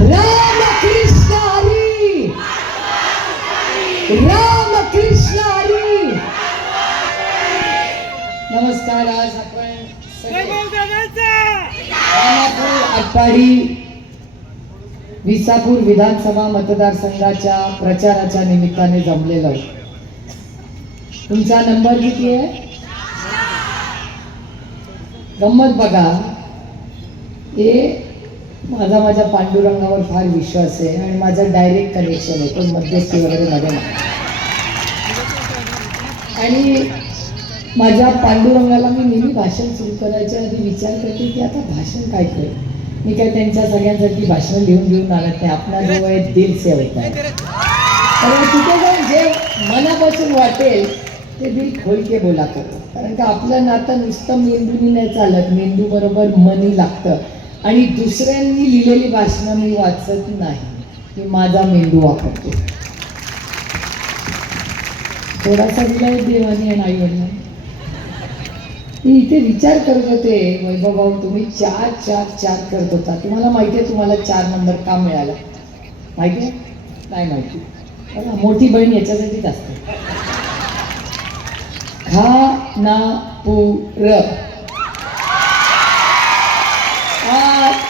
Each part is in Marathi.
राम कृष्ण हरी! राम कृष्ण हरी! नमस्कार आज आपण आटपाडी विसापूर विधानसभा मतदारसंघाच्या प्रचाराच्या निमित्ताने जमलेलो. तुमचा नंबर किती आहे? गंमत बघा. हे माझा माझ्या पांडुरंगावर फार विश्वास आहे आणि माझं डायरेक्ट कनेक्शन आहे तो मध्यस्थी वगैरे मध्ये नाही. आणि माझ्या पांडुरंगाला मी नेहमी भाषण सुरू करायच्या आधी विचार करते की आता भाषण काय करेल मी काय त्यांच्या सगळ्यांसाठी भाषण लिहून घेऊन आणत नाही आपला जो आहे दिल से होत आहे. कारण तिथे जाऊन जे मनापासून वाटेल ते दिल खोल के बोला करतो कारण का आपलं नातं नुसतं मेंदूनी नाही चालत मेंदू बरोबर मनी लागतं. आणि दुसऱ्यांनी लिहिलेली भाषणं मी वाचत नाही. मी माझा मेंदू वापरतो. थोडासा दिलाय देवानी आणि आई वडिलांनी मी इथे विचार करत होते वैभव भाऊ तुम्ही चार चार चार करत होता. तुम्हाला माहिती आहे तुम्हाला चार नंबर का मिळाला? माहिती आहे? नाही माहिती. मोठी बहीण याच्यासाठीच असते. खा ना पू र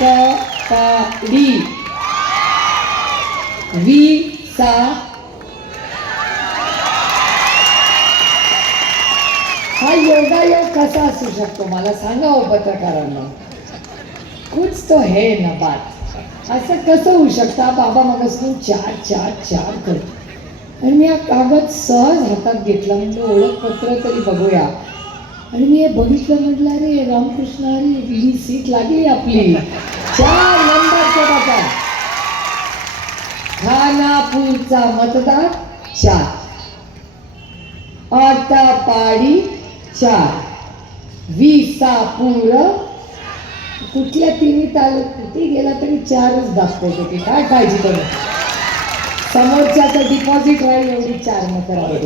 आ वी सा हा योगायोग कसा असू शकतो? मला सांगा हो पत्रकारांना. कुछ तो हे ना बात. असं कसं होऊ शकतं? बाबा मगसून चार चार चार करतो. आणि मी हा कागद सहज हातात घेतला. म्हणजे ओळखपत्र तरी बघूया. आणि मी हे बघितलं म्हटलं अरे रामकृष्ण अरे ही सीट लागली आपली. चार नंबरचं बघा खानापूरचा मतदार चार. आटापाडी चार. विसापूर. कुठल्या तिन्ही तालुक कुठे गेला तरी चारच दाखतोय ते काय काळजी करू? समोरच्याचं डिपॉझिट राहील एवढी चार मतं राहू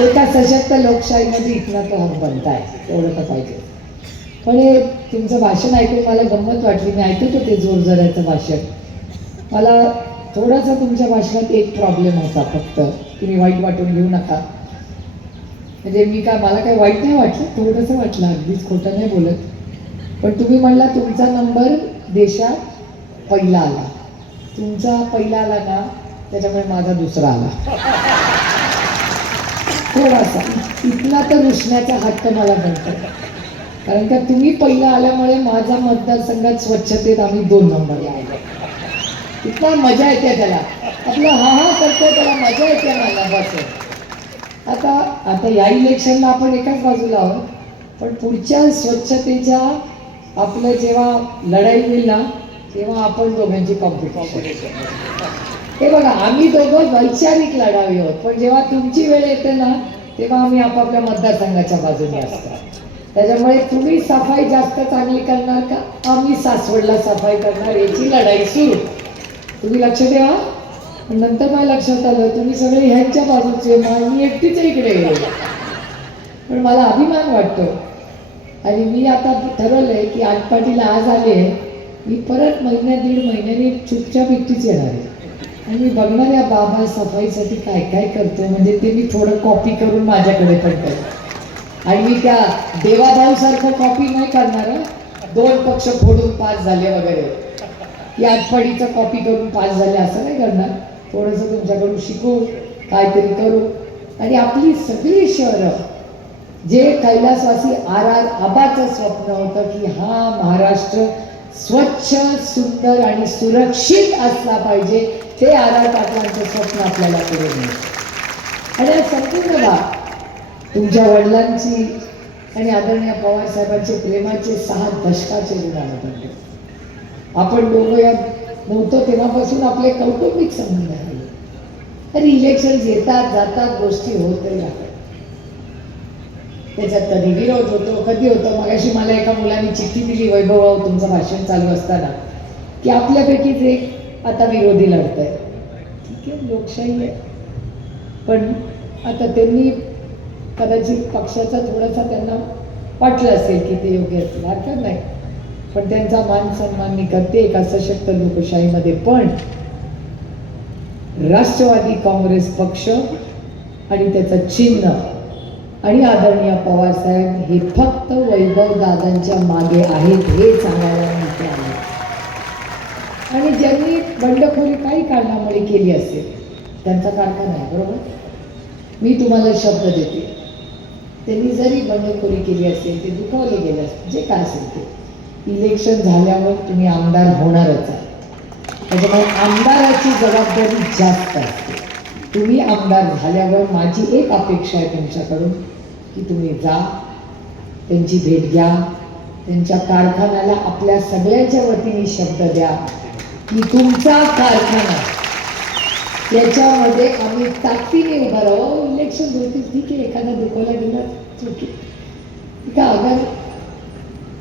एका सशक्त लोकशाहीमध्ये इथनं तो हक बनताय एवढं तर पाहिजे. पण हे तुमचं भाषण ऐकून मला गंमत वाटली. मी ऐकत होते जोर जराचं भाषण. मला थोडासा तुमच्या भाषणात एक प्रॉब्लेम होता फक्त. तुम्ही वाईट वाटून घेऊ नका. म्हणजे मी काय मला काय वाईट नाही वाटलं? थोडंसं वाटलं. अगदीच खोटं नाही बोलत. पण तुम्ही म्हणला तुमचा नंबर देशात पहिला आला. तुमचा पहिला आला ना त्याच्यामुळे माझा दुसरा आला. थोडासा. इथला तर रुसण्याचा हक्क मला मिळतो. कारण का तुम्ही पहिला आल्यामुळे माझा मतदारसंघात स्वच्छतेत आम्ही दोन नंबरला आलो इतका मजा येते त्याला. आपलं हा हा करतो त्याला मजा येते मला बस. आता आता या इलेक्शनला आपण एकाच बाजूला आहोत. पण पुढच्या स्वच्छतेच्या आपलं जेव्हा लढाई होईल ना तेव्हा आपण दोघांची कॉम्पिटिशन हे बघा आम्ही दोघं वैचारिक लढावी आहोत. पण जेव्हा तुमची वेळ येते ना तेव्हा आम्ही आपापल्या मतदारसंघाच्या बाजूने असतो त्याच्यामुळे तुम्ही सफाई जास्त चांगली करणार का? आम्ही सासवडला सफाई करणार याची लढाई सुरू. तुम्ही लक्ष द्या. नंतर मला लक्षात आलं तुम्ही सगळे ह्यांच्या बाजूचे मी एकटीच इकडे आहे. पण मला अभिमान वाटतो. आणि मी आता ठरवलंय की आटपाटीला आज आले मी परत महिन्या दीड महिन्याने चुपचाप एकटीच येणार आहे. आणि मी बघणार या बाबा सफाईसाठी काय काय करतो म्हणजे ते मी थोडं कॉपी करून माझ्याकडे पण करतो आणि मी त्या देवाभाऊ सारखं कॉपी नाही करणार दोन पक्ष फोडून पास झाले वगैरे. या आठवडीचं कॉपी करून पास झाले असं नाही करणार. थोडंसं तुमच्याकडून शिकू काहीतरी करू. आणि आपली सगळी शहरं जे कैलासवासी आर आर आबाचं स्वप्न होतं की हा महाराष्ट्र स्वच्छ सुंदर आणि सुरक्षित असला पाहिजे ते आधार पाटलांचं स्वप्न आपल्याला पुढे मिळतं आणि हा संपूर्ण बाब तुमच्या वडिलांची आणि आदरणीय पवार साहेबांचे प्रेमाचे सहा दशकाचे ऋण बनले. आपण दोघं या नव्हतो तेव्हापासून आपले कौटुंबिक संबंध आहे तर इलेक्शन येतात जातात गोष्टी होत राहतात त्याच्यात कधी विरोध होतो कधी होतो. मगाशी मला एका मुलांनी चिठ्ठी दिली वैभव भाऊ तुमचं भाषण चालू असताना. की आपल्यापैकीच एक आता विरोधी लढत आहे ठीक आहे लोकशाही आहे. पण आता त्यांनी कदाचित पक्षाचा थोडासा त्यांना वाटलं असेल की ते योग्य असेल हरकत नाही. पण त्यांचा मान सन्मान मी करते एका सशक्त लोकशाहीमध्ये. पण राष्ट्रवादी काँग्रेस पक्ष आणि त्याचं चिन्ह आणि आदरणीय पवारसाहेब हे फक्त वैभव दादांच्या मागे आहेत हे सांगायला माहिती आहे. आणि ज्यांनी बंडखोरी काही कारणामुळे केली असेल त्यांचा कारखाना आहे बरोबर? मी तुम्हाला शब्द देते. त्यांनी जरी बंडखोरी केली असेल ते दुखावले गेले असतील जे काय असेल ते. इलेक्शन झाल्यावर तुम्ही आमदार होणारच आहे. त्याच्यामुळे आमदाराची जबाबदारी जास्त असते. तुम्ही आमदार झाल्यावर माझी एक अपेक्षा आहे तुमच्याकडून की तुम्ही जा त्यांची भेट घ्या त्यांच्या कारखान्याला आपल्या सगळ्यांच्या वतीने शब्द द्या की तुमचा कारखाना याच्यामध्ये आम्ही ताकदीने उभा राहू. इलेक्शन होती ठीक आहे एखादा दुखवला गेला चुकी. का अगर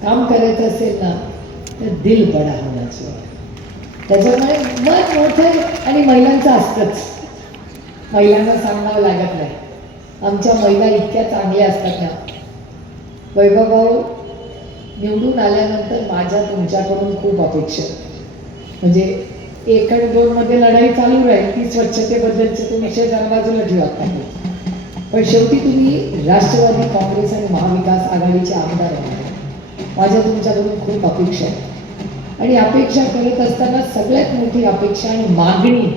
काम करायचं असेल ना तर दिल बडा होण्याचं. त्याच्यामुळे मन मोठं आणि महिलांचं असतंच. महिलांना सांगावं लागत नाही. आमच्या महिला इतक्या चांगल्या असतात ना. वैभव भाऊ निवडून आल्यानंतर माझ्या तुमच्याकडून खूप अपेक्षा. म्हणजे एक आणि लढाई चालू राहील ती स्वच्छतेबद्दलचे तुम्ही विषय जरा बाजूला ठेवा. काही पण शेवटी तुम्ही राष्ट्रवादी काँग्रेस आणि महाविकास आघाडीचे आमदार आहात माझ्या तुमच्याकडून खूप अपेक्षा आहे. आणि अपेक्षा करत असताना सगळ्यात मोठी अपेक्षा आणि मागणी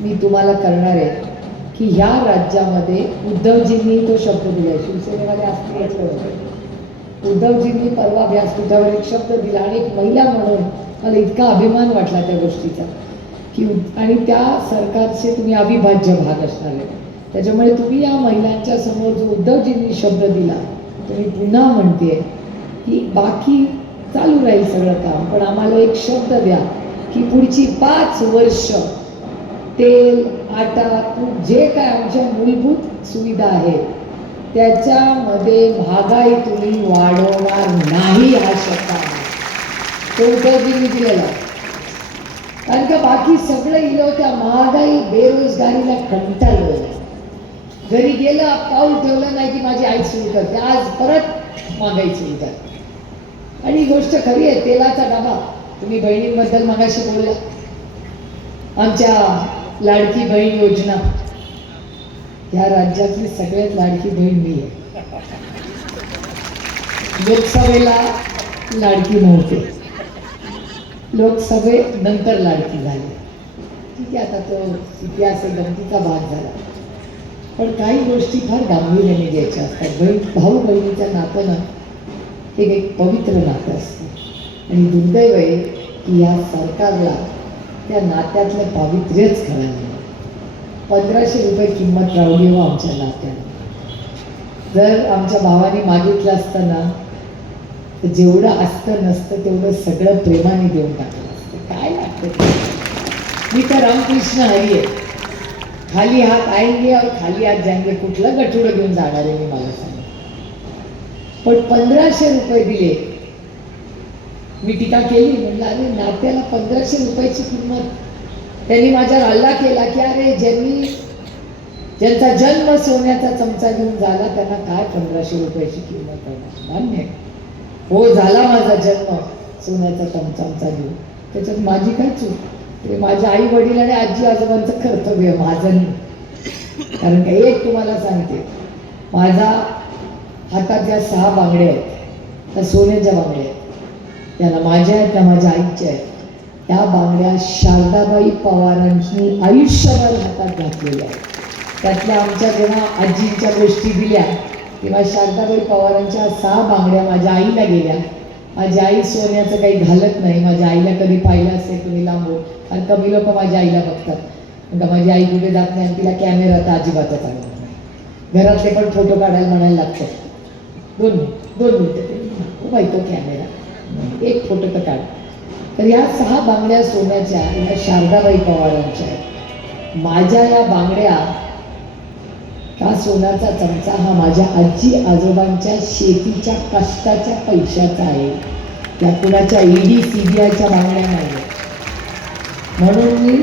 मी तुम्हाला करणार आहे. की ह्या राज्यामध्ये उद्धवजींनी तो शब्द दिला शिवसेनेमध्ये असतीलच होतं. उद्धवजींनी परवा व्यासपीठावर एक शब्द दिला आणि एक महिला म्हणून मला इतका अभिमान वाटला त्या गोष्टीचा. की आणि त्या सरकारचे तुम्ही अविभाज्य भाग असणार आहे. त्याच्यामुळे तुम्ही या महिलांच्या समोर जो उद्धवजींनी शब्द दिला तुम्ही पुन्हा म्हणते की बाकी चालू राहील सगळं काम पण आम्हाला एक शब्द द्या की पुढची पाच वर्ष तेल आटा तूप जे काय आमच्या मूलभूत सुविधा आहेत त्याच्यामध्ये महागाई तुम्ही वाढवणार नाही हा शब्द आहे. तो उद्धवजींनी दिलेला. कारण का बाकी सगळं इलो त्या महागाई बेरोजगारीला कंटाळलं घरी गेलं पाऊल ठेवलं नाही की माझी आई सुरू करते. आज परत महागाई सुरू करते आणि ही गोष्ट खरी आहे तेलाचा डबा. तुम्ही बहिणींबद्दल मगाशी बोलला. आमच्या लाडकी बहीण योजना. या राज्यातली सगळ्यात लाडकी बहीण मी आहे. लोकसभेला लाडकी नव्हते. लोकसभेनंतर लाडकी झाली. ठीक आहे आता तो इतिहास गमतीचा भाग झाला. पण काही गोष्टी फार गांभीर्याने घ्यायच्या असतात. बहीण भाऊ बहिणीच्या नातं हे एक पवित्र नातं असतं. आणि दुर्दैव आहे की या सरकारला त्या नात्यातलं पावित्र्यच खरं नाही. पंधराशे रुपये किंमत रावली हो आमच्या नात्याला जर आमच्या भावाने मागितलं असतं ना तर जेवढं असतं नसतं तेवढं सगळं प्रेमाने देऊन टाकलं असतं. काय लागतं मी तर रामकृष्ण हरी आहे. खाली हात आएंगे और खाली हात जाएंगे कुठलं गठुडं घेऊन जाणार आहे मी मला सांग. पण पंधराशे रुपये दिले मी टीका केली म्हणलं अरे नात्याला पंधराशे रुपयाची किंमत. त्यांनी माझ्यावर हल्ला केला की अरे ज्यांनी ज्यांचा जन्म सोन्याचा चमचा घेऊन झाला त्यांना काय पंधराशे रुपयाची किंमत आहे? मान्य आहे. हो झाला माझा जन्म सोन्याचा चमचा घेऊन. त्याच्यात माझी काय चूक? ते माझ्या आई वडील आणि आजी आजोबांचं कर्तव्य आहे, माझं नाही. कारण का एक तुम्हाला सांगते. माझा हातात ज्या सहा बांगड्या आहेत त्या सोन्याच्या बांगड्या आहेत. त्याला माझ्या आहेत त्या माझ्या आईच्या आहेत. त्या बांगड्या शारदाबाई पवारांनी आयुष्यभर हातात घातलेल्या आहेत. त्यातल्या आमच्या जेव्हा आजींच्या गोष्टी दिल्या तेव्हा शारदाबाई पवारांच्या सहा बांगड्या माझ्या आईला गेल्या. माझी आई सोन्याचं काही घालत नाही माझ्या आईला कधी पाहिलं असेल तुम्ही लांबून. कारण कमी लोक माझ्या आईला बघतात. कारण का माझी आई कुठे जात नाही आणि तिला कॅमेरा तर अजिबातच आणत नाही. घरातले पण फोटो काढायला म्हणायला लागतात. दोन मिनिट दोन मिनटं. उभा तो कॅमेरा एक फोटो तर काढ तर या सहा बांगड्या सोन्याच्या या शारदाबाई पवारांच्या आहेत. माझ्या या बांगड्या हा सोन्याचा चमचा हा माझ्या आजी आजोबांच्या शेतीच्या कष्टाच्या पैशाचा आहे. त्या कुणाच्या ईडी सीबीआयच्या बांगड्या नाही म्हणून मी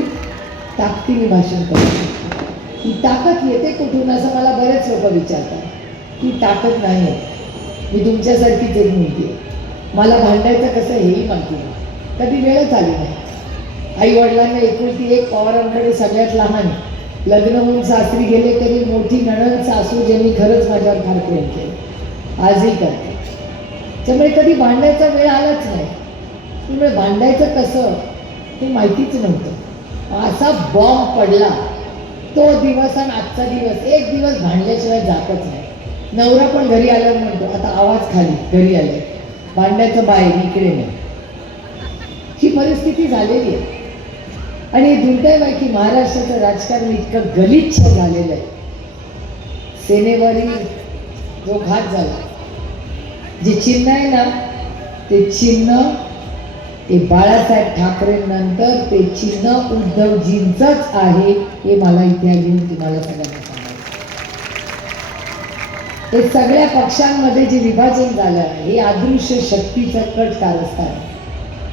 ताकदीने भाषण करतो ही ताकद येते कुठून असं मला बरेच लोक विचारतात. ही ताकद नाही मी तुमच्यासारखीच एक मुलगी आहे. मला भांडायचं कसं हेही माहिती आहे कधी वेळच आली नाही. आई वडिलांना एकुलती एक पवारांकडे सगळ्यात लहान. लग्न होऊन सासरी गेले तरी मोठी नणंद सासू ज्यांनी खरंच माझ्यावर फार प्रेम केलं. आजही करते. त्यामुळे कधी भांडायचा वेळ आलाच नाही. त्यामुळे भांडायचं कसं हे माहितीच नव्हतं. असा बॉम्ब पडला. तो दिवस आणि आजचा दिवस एक दिवस भांडल्याशिवाय जातच नाही. नवरा पण घरी आल्यावर म्हणतो आता आवाज खाली घरी आले. भांड्याचं बाहेर इकडे नाही. ही परिस्थिती झालेली आहे. आणि हे दुर्दैव आहे की महाराष्ट्राचं राजकारण इतकं गलिच्छ झालेलं आहे. सेनेवरील जो घात झाला जे चिन्ह आहे ना ते चिन्ह ते बाळासाहेब ठाकरे नंतर ते चिन्ह उद्धवजींचंच आहे हे मला इथे लिहून तुम्हाला सगळ्यांना सांगायचं हे सगळ्या पक्षांमध्ये जे विभाजन झालं हे अदृश्य शक्तीचं कट कारस्थान आहे.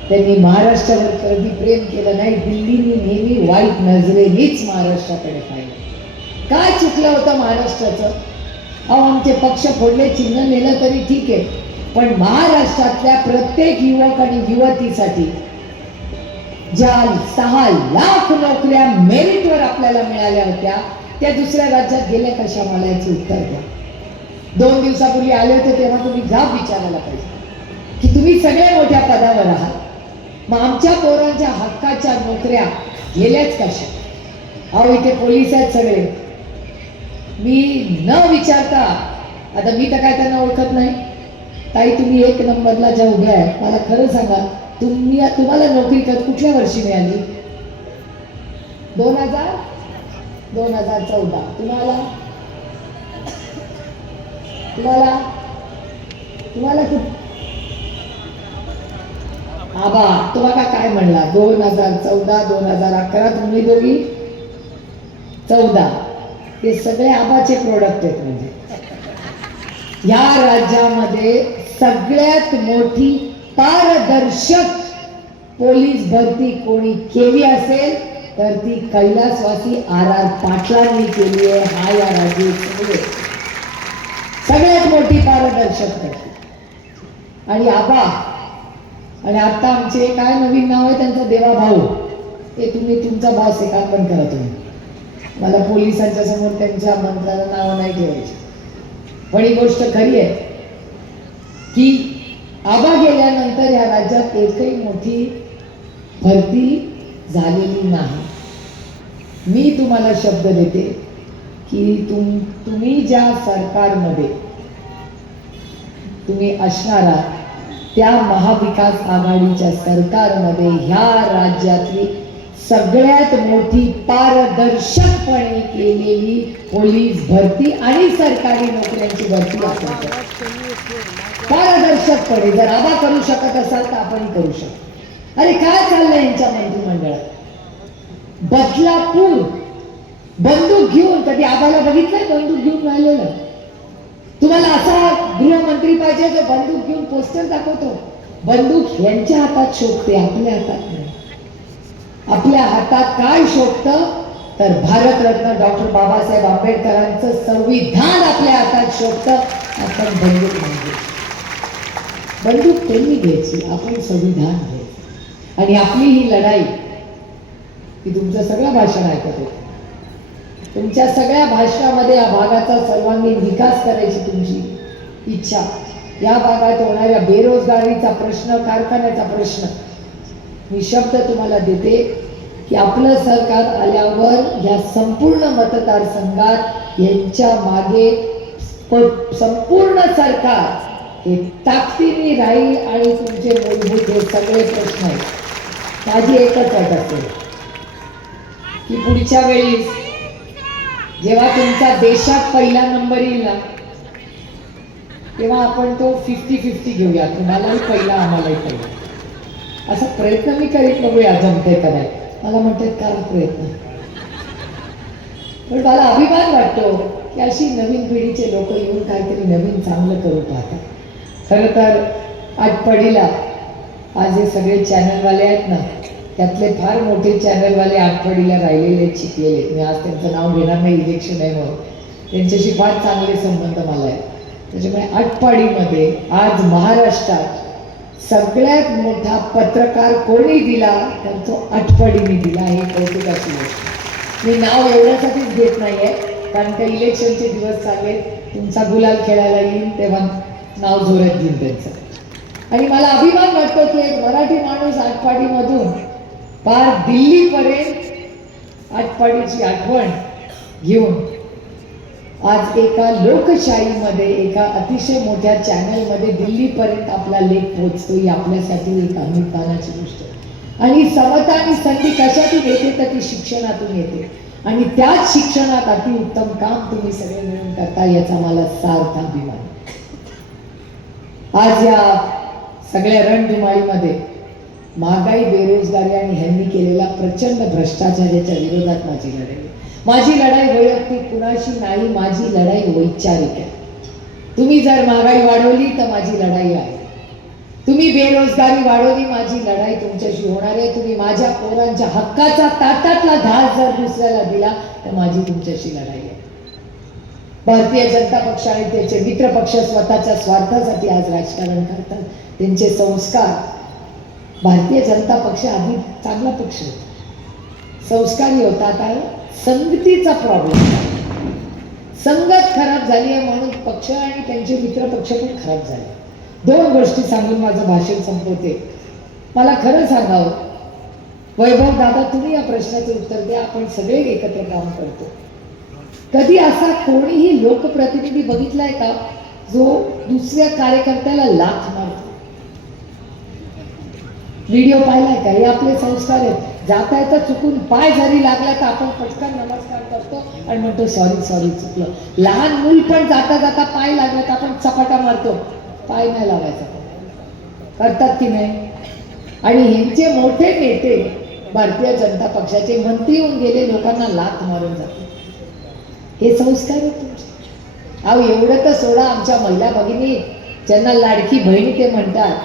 त्यांनी महाराष्ट्रावर कधी प्रेम केलं नाही दिल्लीने नेहमी वाईट नजरेनेच महाराष्ट्राकडे पाहिलं. काय चुकलं होतं महाराष्ट्राचं? अहो आमचे पक्ष फोडले चिन्ह नेलं तरी ठीक आहे. पण महाराष्ट्रातल्या प्रत्येक युवक आणि युवतीसाठी ज्या सहा लाख नोकऱ्या मेरिटवर आपल्याला मिळाल्या होत्या त्या दुसऱ्या राज्यात गेल्या कशा मला याचं उत्तर द्या? दोन दिवसापूर्वी आले होते तेव्हा तुम्ही जाब विचारायला पाहिजे. की तुम्ही सगळ्या मोठ्या पदावर आहात. मग आमच्या पोरांच्या हक्काच्या नोकऱ्या गेल्याच कशा? अहो इथे पोलीस आहेत सगळे. मी न विचारता आता मी तर काय त्यांना ओळखत नाही. ताई तुम्ही एक नंबरला ज्या उभ्या आहेत मला खरं सांगा तुम्ही तुम्हाला नोकरी करत कुठल्या वर्षी मिळाली? दोन हजार? दोन हजार चौदा. तुम्हाला? तुम्हाला तुम्हाला कुठ आबा तुम्हाला काय म्हणला? दोन हजार चौदा दोन हजार अकरा तुम्ही दोघी? चौदा. हे सगळे आबाचे प्रोडक्ट आहेत म्हणजे. या राज्यामध्ये सगळ्यात मोठी पारदर्शक पोलीस भरती कोणी केली असेल तर ती कैलासवासी आर आर पाटलांनी केली आहे. हा या राज्यात सगळ्यात मोठी पारदर्शक आणि आबा आणि आत्ता आमचे काय नवीन नाव आहे त्यांचं? देवा भाऊ. ते तुम्ही तुमचा भाव आहे पण करा तुम्ही. मला पोलिसांच्या समोर त्यांच्या मंत्र्याला नावं नाही ठेवायची. पण ही गोष्ट खरी आहे की आबा गेल्यानंतर या राज्यात एकही मोठी भरती झालेली नाही. मी तुम्हाला शब्द देते की तुम तुम्ही ज्या सरकारमध्ये तुम्ही असणार आहात त्या महाविकास आघाडीच्या सरकारमध्ये ह्या राज्यातली सगळ्यात मोठी पारदर्शकपणे केलेली पोलीस भरती आणि सरकारी नोकऱ्यांची भरती आपण पारदर्शकपणे जर आबा करू शकत असाल तर आपण करू शकतो. अरे काय चाललंय यांच्या मंत्रिमंडळात? बदलापूर बंदूक घेऊन कधी आबाला बघितलंय बंदूक घेऊन राहिलेलं? तुम्हाला असा गृहमंत्री पाहिजे जो बंदूक घेऊन पोस्टर दाखवतो. बंदूक यांच्या हातात शोभते आपल्या हातात नाही. आपल्या हातात काय शोभतं? तर भारतरत्न डॉक्टर बाबासाहेब आंबेडकरांचं संविधान आपल्या हातात शोभतं. आपण बंदूक म्हणजे बंदूक त्यांनी घ्यायची आपण संविधान घ्यायचं. आणि आपली ही लढाई की तुमचं सगळं भाषण ऐकत होतं. तुमच्या सगळ्या भाषणामध्ये या भागाचा सर्वांगीण विकास करायची तुमची इच्छा. या भागात होणाऱ्या बेरोजगारीचा प्रश्न कारखान्याचा प्रश्न मी शब्द तुम्हाला देते की आपलं सरकार आल्यावर या संपूर्ण मतदारसंघात यांच्या मागे संपूर्ण सरकार हे ताकदीने राहील आणि तुमचे मूलभूत हे सगळे प्रश्न आहेत. माझी एकच अट असेल की पुढच्या वेळी जेव्हा तुमचा देशात पहिला नंबर येईल ना तेव्हा आपण तो फिफ्टी फिफ्टी घेऊया. तुम्हालाही पहिला आम्हालाही पहिला. असा प्रयत्न मी करीत बघूया जमते का नाही. मला म्हणतात का प्रयत्न. पण मला अभिमान वाटतो की अशी नवीन पिढीचे लोक येऊन काहीतरी नवीन चांगलं करू पाहतात. खरं तर आज पडीला आज हे सगळे चॅनलवाले आहेत ना त्यातले फार मोठे चॅनलवाले आठवडीला राहिलेले आहेत, शिकलेले आहेत. मी आज त्यांचं नाव घेणार नाही इलेक्शन आहे म्हणून. त्यांच्याशी फार चांगले संबंध मला आहेत. त्याच्यामुळे आटपाडीमध्ये आज महाराष्ट्रात सगळ्यात मोठा पत्रकार कोणी दिला तर तो आठवडीने दिला हे कौतुकाची गोष्ट. मी नाव एवढ्यासाठीच घेत नाहीये कारण का इलेक्शनचे दिवस चालले तुमचा गुलाल खेळायला येईल तेव्हा नाव जोरात घेईन त्यांचं. आणि मला अभिमान वाटतो की एक मराठी माणूस आटपाडीमधून पार दिल्लीपर्यंत आटपाडीची आठवण घेऊन आज एका लोकशाहीमध्ये एका अतिशय मोठ्या चॅनलमध्ये दिल्लीपर्यंत आपला लेख पोचतो ही आपल्यासाठी एक अभिमानाची गोष्ट. आणि समता आणि संधी कशातून येते तर ती शिक्षणातून येते. आणि त्याच शिक्षणात अतिउत्तम काम तुम्ही सगळे मिळून करता याचा मला सार्थ अभिमान. आज या सगळ्या रणधुमाळीमध्ये महागाई बेरोजगारी आणि ह्यांनी केलेला प्रचंड भ्रष्टाचार याच्या विरोधात माझी लढाई. माझी लढाई वैयक्तिक कुणाशी नाही माझी लढाई वैचारिक आहे. तुम्ही जर महागाई वाढवली तर माझी लढाई आहे. तुम्ही बेरोजगारी वाढवली माझी लढाई तुमच्याशी होणार आहे. तुम्ही माझ्या पोरांच्या हक्काचा ताटातला धास जर दुसऱ्याला दिला तर माझी तुमच्याशी लढाई आहे. भारतीय जनता पक्ष आणि त्याचे मित्र पक्ष स्वतःच्या स्वार्थासाठी आज राजकारण करतात. त्यांचे संस्कार भारतीय जनता पक्ष आधी चांगला पक्ष होता. संस्कारी होता आता संगतीचा प्रॉब्लेम संगत खराब झाली आहे म्हणून पक्ष आणि त्यांचे मित्र पक्ष पण खराब झाले. दोन गोष्टी सांगून माझं भाषण संपवते. मला खरं सांगावं वैभव दादा तुम्ही या प्रश्नाचे उत्तर द्या आपण सगळे एकत्र काम करतो. कधी असा कोणीही लोकप्रतिनिधी बघितलाय का जो दुसऱ्या कार्यकर्त्याला लाथ मारतो? व्हिडिओ पाहिलाय का? हे आपले संस्कार आहेत. जाता येता चुकून पाय जरी लागला तर आपण पटकन नमस्कार करतो आणि म्हणतो सॉरी सॉरी चुकलं. लहान मूल पण जाता जाता पाय लागला तर आपण चपाटा मारतो. पाय नाही लावायचा. करतात की नाही? आणि ह्यांचे मोठे नेते भारतीय जनता पक्षाचे मंत्री होऊन गेले लोकांना लात मारून जाते हे संस्कार आहेत तुमचे. अहो एवढं तर सोडा आमच्या महिला भगिनी. ज्यांना लाडकी बहिणी ते म्हणतात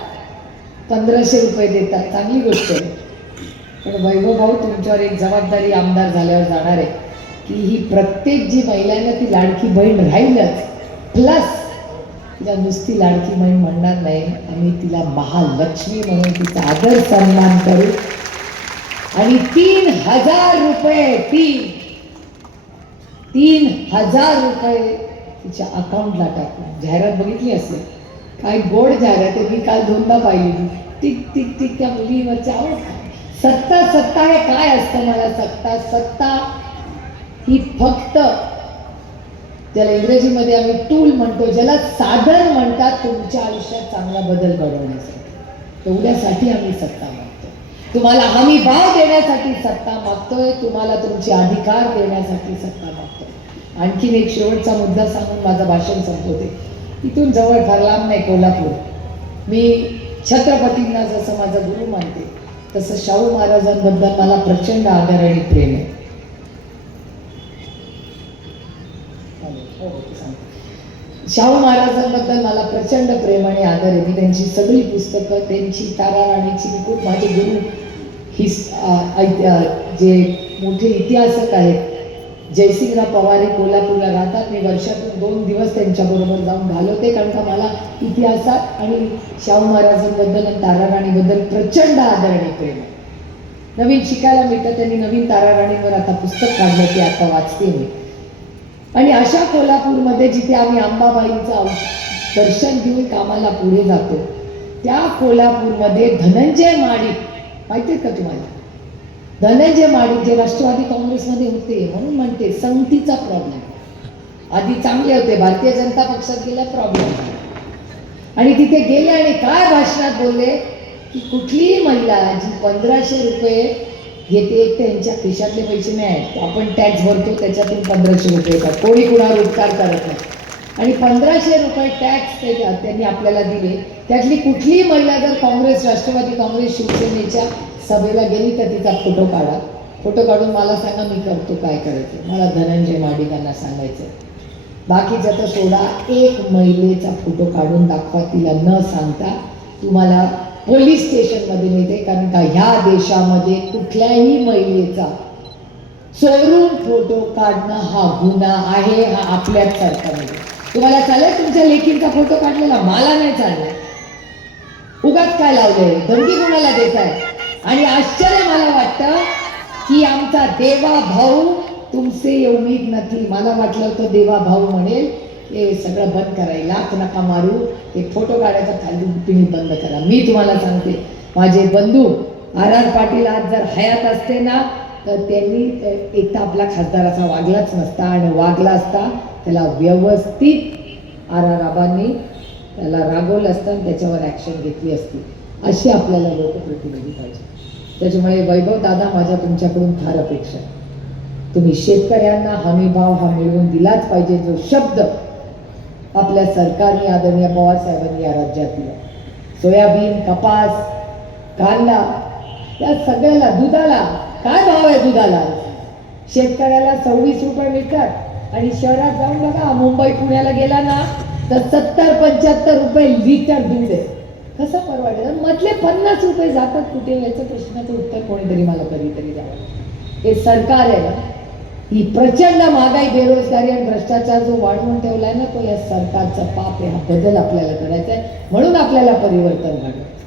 पंधराशे रुपये देतात. चांगली गोष्ट आहे. पण वैभव भाऊ तुमच्यावर एक जबाबदारी आमदार झाल्यावर जाणार आहे. की ही प्रत्येक जी महिलांना ती लाडकी बहीण राहीलच. प्लस तिला नुसती लाडकी बहीण म्हणणार नाही. आम्ही तिला महालक्ष्मी म्हणून तिचा आदर सन्मान करू. आणि तीन हजार रुपये तीन तीन हजार रुपये तिच्या अकाउंटला टाकू. जाहिरात बघितली असेल? काय गोड जाहिरात ते मी काल दोनदा पाहिली. टिक टिक टिक त्या मुलीवरच्या सत्ता सत्ता हे काय असतं मला सत्ता सत्ता ही फक्त त्याला इंग्रजीमध्ये आम्ही टूल म्हणतो ज्याला साधन म्हणतात तुमच्या आयुष्यात चांगला बदल घडवण्यासाठी. तेवढ्यासाठी आम्ही सत्ता मागतो तुम्हाला हमी भाव देण्यासाठी सत्ता मागतोय तुम्हाला तुमचे अधिकार देण्यासाठी सत्ता मागतोय. आणखीन एक शेवटचा मुद्दा सांगून माझं भाषण संपवते. इथून जवळ फार लांब नाही कोल्हापूर. मी छत्रपतींना जसं माझा गुरु मानते तसं शाहू महाराजांबद्दल मला प्रचंड आदर आणि प्रेम आहे. हो, हो, शाहू महाराजांबद्दल मला प्रचंड प्रेम आणि आदर आहे. मी त्यांची सगळी पुस्तकं त्यांची तारा राणीची मी खूप माझे गुरु ही ऐत- जे मोठे इतिहासक आहेत जयसिंगराव पवार हे कोल्हापूरला राहतात. मी वर्षातून दोन दिवस त्यांच्याबरोबर जाऊन घालवते कारण का मला इतिहासात आणि शाहू महाराजांबद्दल आणि ताराराणीबद्दल प्रचंड आदरणीय प्रेम आहे. नवीन शिकायला मिळतं त्यांनी नवीन तारा राणीवर आता पुस्तक काढलं ते आता वाचते मी. आणि अशा कोल्हापूरमध्ये जिथे आम्ही अंबाबाईंचं दर्शन घेऊन कामाला पुढे जातो त्या कोल्हापूरमध्ये धनंजय माळी माहिती आहेत का तुम्हाला? धनंजय माडिक जे राष्ट्रवादी काँग्रेसमध्ये होते म्हणून म्हणते संगतीचा प्रॉब्लेम आधी चांगले होते भारतीय जनता पक्षात गेल्या प्रॉब्लेम आणि तिथे गेले आणि काय भाषणात बोलले? की कुठलीही महिला जी पंधराशे रुपये घेते एक त्यांच्या खिशातले पैसे नाही. आहेत आपण टॅक्स भरतो त्याच्यातून पंधराशे रुपये येतात. कोणी कुणावर उपकार करत नाही. आणि पंधराशे रुपये टॅक्स त्यांनी आपल्याला दिले. त्यातली कुठलीही महिला जर काँग्रेस राष्ट्रवादी काँग्रेस शिवसेनेच्या सभेला गेली तर तिचा फोटो काढा. फोटो काढून मला सांगा मी करतो काय करायचं. मला धनंजय माडिकांना सांगायचं बाकीचं तर सोडा. एक महिलेचा फोटो काढून दाखवा तिला न सांगता. तुम्हाला पोलीस स्टेशनमध्ये नेते कारण का ह्या देशामध्ये कुठल्याही महिलेचा चोरून फोटो काढणं हा गुन्हा आहे हा आपल्याच सरकारमध्ये. तुम्हाला चालेल तुमच्या लेखींचा फोटो काढलेला? मला नाही चाललाय. उगाच काय लावले धमकी कोणाला देत आहे आणि आश्चर्य मला वाटतं की आमचा देवा भाऊ तुमचे उमेद नथी मला वाटलं होतं देवा भाऊ म्हणेल हे सगळं बंद करायला लाख नका मारू. ते फोटो काढायचा खाली तुम्ही बंद करा. मी तुम्हाला सांगते माझे बंधू आर आर पाटील आज जर हयात असते ना तर त्यांनी एक तर आपला खासदार असा वागलाच नसता आणि वागला असता त्याला व्यवस्थित आर आर आबांनी त्याला रागवलं असतं आणि त्याच्यावर ॲक्शन घेतली असती. अशी आपल्याला लोकप्रतिनिधी पाहिजे. त्याच्यामुळे वैभव दादा माझ्या तुमच्याकडून फार अपेक्षा तुम्ही शेतकऱ्यांना हमीभाव हा मिळवून दिलाच पाहिजे जो शब्द आपल्या सरकारने आदरणीय पवार साहेबांनी या राज्यात दिला. सोयाबीन कपास कांदा या सगळ्याला दुधाला काय भाव आहे दुधाला? शेतकऱ्याला सव्वीस रुपये मिळतात. आणि शहरात जाऊन बघा मुंबई पुण्याला गेला ना तर सत्तर पंच्याहत्तर रुपये लिटर दूध आहे. कसं परवडेल? मधले पन्नास रुपये जातात कुठे? याचं प्रश्नाचं उत्तर कोणीतरी मला कधीतरी द्यावं हे सरकार आहे ना ही प्रचंड महागाई बेरोजगारी आणि भ्रष्टाचार जो वाढवून ठेवलाय ना तो या सरकारचा पाप आहे. हा बदल आपल्याला करायचा आहे. म्हणून आपल्याला परिवर्तन घडवायचं